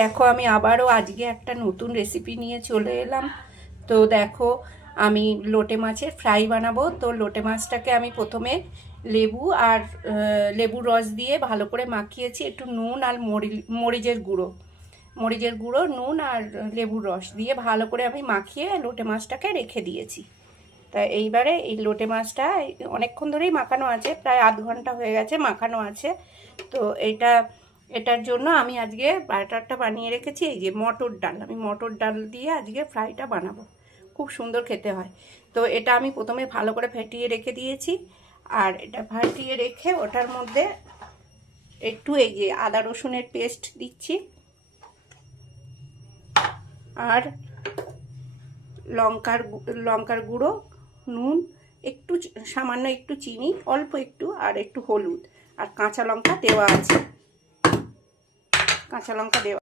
দেখো, আমি আবারও আজকে একটা নতুন রেসিপি নিয়ে চলে এলাম। তো দেখো, আমি লোটে মাছের ফ্রাই বানাবো। তো লোটে মাছটাকে আমি প্রথমে লেবু আর লেবুর রস দিয়ে ভালো করে মাখিয়েছি। একটু নুন আর মরি, মরিচের গুঁড়ো। মরিচের গুঁড়ো, নুন আর লেবুর রস দিয়ে ভালো করে আমি মাখিয়ে লোটে মাছটাকে রেখে দিয়েছি। তা এইবারে এই লোটে মাছটা অনেকক্ষণ ধরেই মাখানো আছে, প্রায় আধ ঘণ্টা হয়ে গেছে মাখানো আছে। তো এটা এটার জন্য আমি আজকে ব্যাটারটা বানিয়ে রেখেছি, এই যে মটর ডাল। আমি মটর ডাল দিয়ে আজকে ফ্রাইটা বানাবো। খুব সুন্দর খেতে হয়। তো এটা আমি প্রথমে ভালো করে ফেটিয়ে রেখে দিয়েছি। আর এটা ফাটিয়ে রেখে ওটার মধ্যে একটু এই যে আদা রসুনের পেস্ট দিচ্ছি। আর লঙ্কার লঙ্কার গুঁড়ো, নুন, একটু সামান্য একটু চিনি, অল্প একটু, আর একটু হলুদ। আর কাঁচা লঙ্কা দেওয়া আছে। কাঁচা লঙ্কা দেওয়া